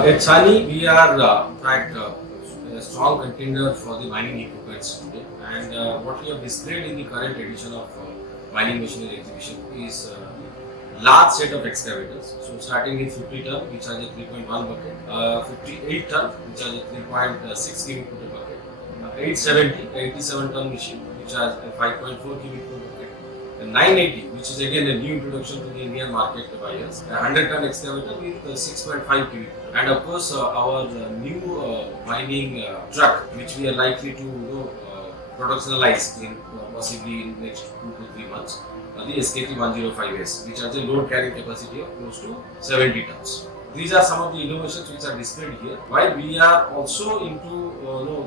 At Sany, we are in fact a strong contender for the mining equipment today, and what we have displayed in the current edition of mining machinery exhibition is large set of excavators. So starting with 50 ton, which has a 3.1 bucket, 58 ton, which has a 3.6 cubic foot bucket, 87 ton machine, which has a 5.4 cubic foot bucket, and 980, which is again a new introduction to the Indian market buyers, a 100 ton excavator with 6.5 cubic. And of course, our new mining truck, which we are likely to productionalize in possibly in next 2 to 3 months, the SKT 105S, which has a load carrying capacity of close to 70 tons. These are some of the innovations which are displayed here. While we are also into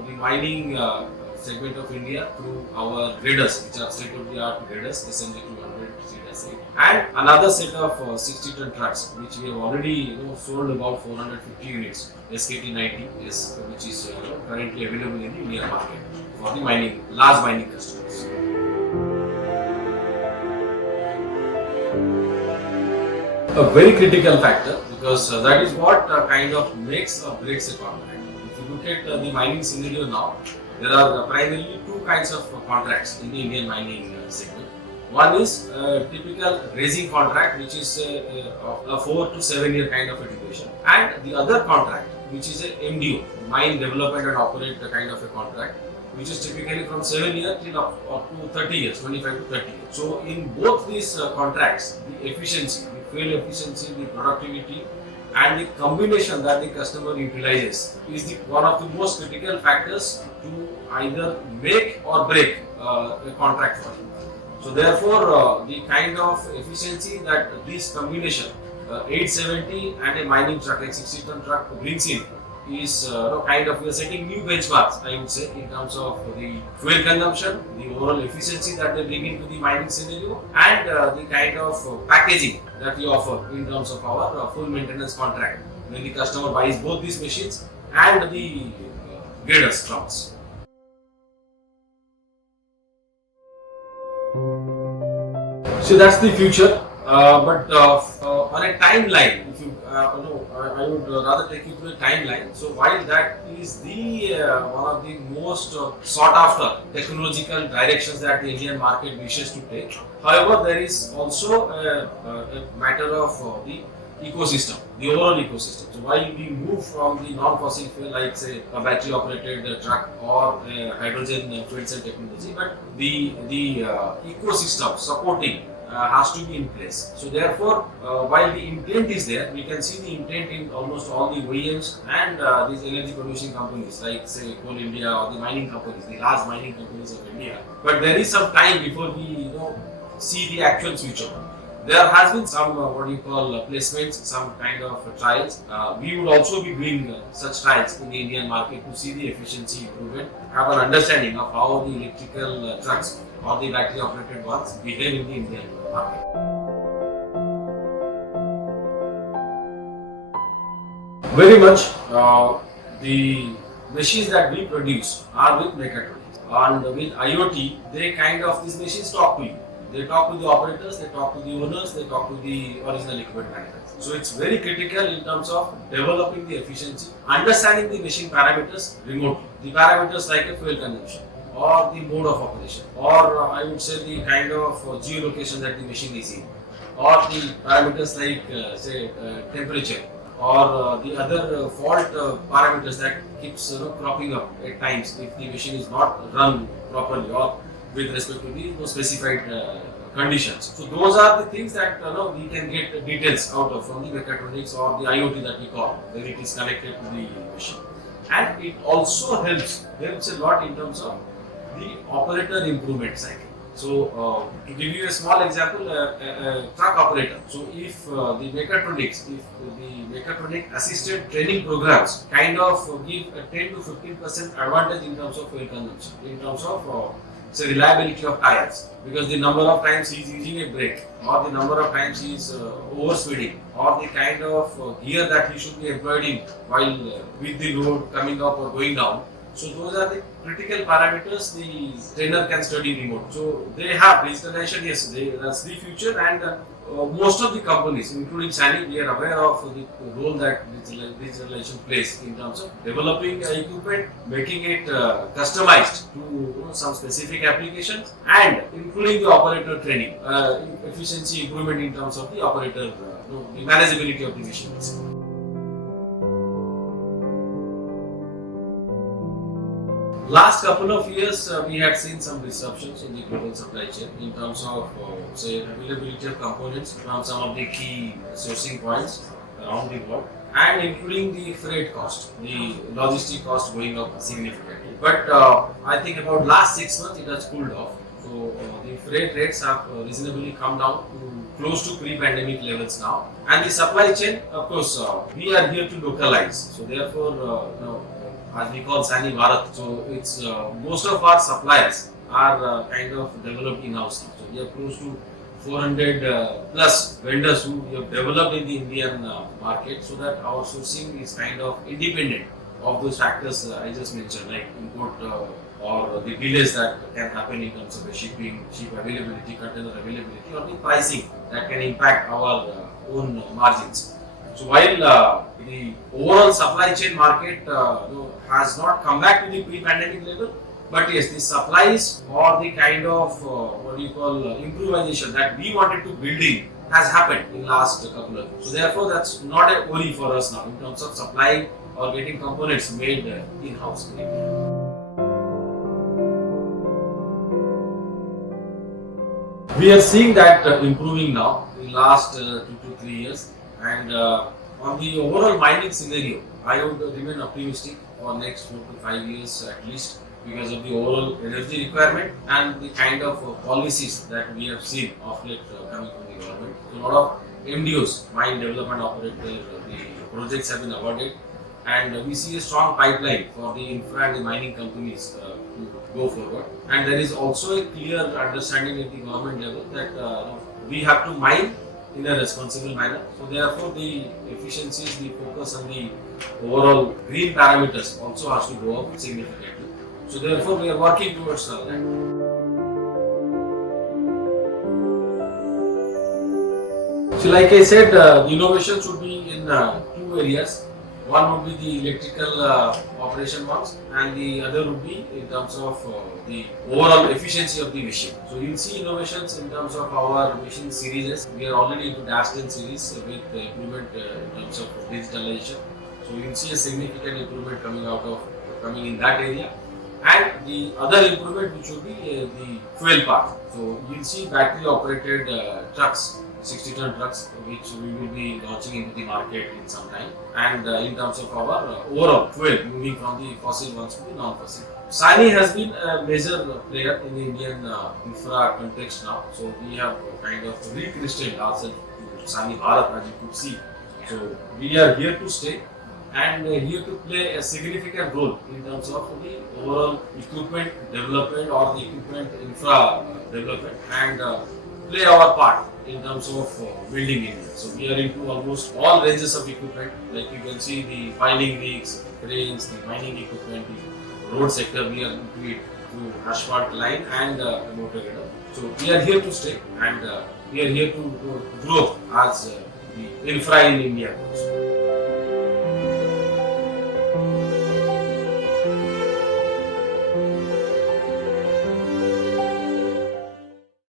the mining segment of India through our graders, which are state-of-the-art graders, SMG 200, CDS8, and another set of 60-ton trucks, which we have already sold about 450 units, SKT 90, which is currently available in the Indian market for the large mining customers. A very critical factor, because that is what kind of makes or breaks a contract. If you look at the mining scenario now, there are primarily two kinds of contracts in the Indian mining segment. One is typical raising contract, which is a 4 to 7 year kind of a duration, and the other contract, which is a MDO, mine development and operate kind of a contract, which is typically from 7 years till up to 30 years, 25 to 30 years. So in both these contracts, the efficiency, the fuel efficiency, the productivity, and the combination that the customer utilizes is one of the most critical factors to either make or break a contract for him. So therefore, the kind of efficiency that this combination, 870 and a mining truck, like 60-ton truck, brings in is kind of, we are setting new benchmarks, I would say, in terms of the fuel consumption, the overall efficiency that they bring into the mining scenario, and the kind of packaging that we offer in terms of our full maintenance contract when the customer buys both these machines and the graders from us. So that's the future, but on a timeline, if you I would rather take you through a timeline. So while that is the one of the most sought after technological directions that the Indian market wishes to take, however, there is also a matter of the ecosystem, the overall ecosystem. So while we move from the non-fossil fuel, like say a battery operated truck or hydrogen fuel cell technology, but the ecosystem supporting has to be in place. So therefore, while the intent is there, we can see the intent in almost all the OEMs and these energy producing companies like say Coal India or the mining companies, the large mining companies of India. But there is some time before we see the actual future. There has been some what you call placements, some kind of trials. We would also be doing such trials in the Indian market to see the efficiency improvement, have an understanding of how the electrical trucks or the battery operated ones behave in the Indian market. Very much the machines that we produce are with mechatronics, and with IoT, these machines talk to you. They talk to the operators, they talk to the owners, they talk to the original equipment manufacturers. So it's very critical in terms of developing the efficiency, understanding the machine parameters remotely. The parameters like a fuel consumption, or the mode of operation, or I would say the kind of geolocation that the machine is in, or the parameters like temperature, or the other fault parameters that keeps cropping up at times if the machine is not run properly or with respect to the specified conditions. So those are the things that we can get details out of from the mechatronics or the IoT that we call, where it is connected to the machine. And it also helps a lot in terms of the operator improvement cycle. So to give you a small example, a truck operator. So if the mechatronic assisted training programs kind of give a 10 to 15% advantage in terms of fuel consumption, in terms of say reliability of tires, because the number of times he is using a brake, or the number of times he is overspeeding, or the kind of gear that he should be employed in while with the load coming up or going down. So those are the critical parameters the trainer can study remote. So they have digitalization, yes, that's the future, and most of the companies, including Sany, we are aware of the role that digitalization plays in terms of developing equipment, making it customized to some specific applications, and including the operator training, efficiency improvement in terms of the operator, the manageability of the machines. Last couple of years, we had seen some disruptions in the global supply chain in terms of, say, availability of components from some of the key sourcing points around the world, and including the freight cost, the logistic cost going up significantly. But I think about last 6 months, it has cooled off. So the freight rates have reasonably come down to close to pre-pandemic levels now. And the supply chain, of course, we are here to localize. So therefore, as we call Sany Bharat. So it's most of our suppliers are kind of developed in-house. So we have close to 400 plus vendors who we have developed in the Indian market, so that our sourcing is kind of independent of those factors I just mentioned, like import or the delays that can happen in terms of the shipping, ship availability, container availability, or the pricing that can impact our own margins. So while the overall supply chain market has not come back to the pre-pandemic level, but yes, the supplies or the kind of improvisation that we wanted to build in has happened in last couple of years. So therefore, that's not a worry for us now in terms of supplying or getting components made in-house in India. We are seeing that improving now in last 2 to 3 years. And on the overall mining scenario, I would remain optimistic for next 4 to 5 years at least, because of the overall energy requirement and the kind of policies that we have seen of late coming from the government. So a lot of MDOs, mine development operator, the projects have been awarded, and we see a strong pipeline for the infra and the mining companies to go forward. And there is also a clear understanding at the government level that we have to mine in a responsible manner. So therefore, the efficiencies, the focus on the overall green parameters also has to go up significantly. So therefore, we are working towards that. So like I said, innovation should be in 2 areas. One would be the electrical operation ones, and the other would be in terms of the overall efficiency of the machine. So you'll see innovations in terms of our machine series. We are already into dash 10 series with improvement in terms of digitalization. So you'll see a significant improvement coming in that area. And the other improvement, which will be the fuel part. So you'll see battery operated trucks, 60-ton trucks, which we will be launching into the market in some time. And in terms of our overall fuel, moving from the fossil ones to the non-fossil. Sany has been a major player in the Indian infra context now. So we have kind of recrystaled ourselves to Sany Bharat, as you could see. So we are here to stay and here to play a significant role in terms of the overall equipment development or the equipment infra development, and play our part in terms of building India. So we are into almost all ranges of equipment, like you can see the piling rigs, cranes, the mining equipment, the road sector, we are into it through asphalt line and motor grader. So we are here to stay, and we are here to grow as the infra in India grows.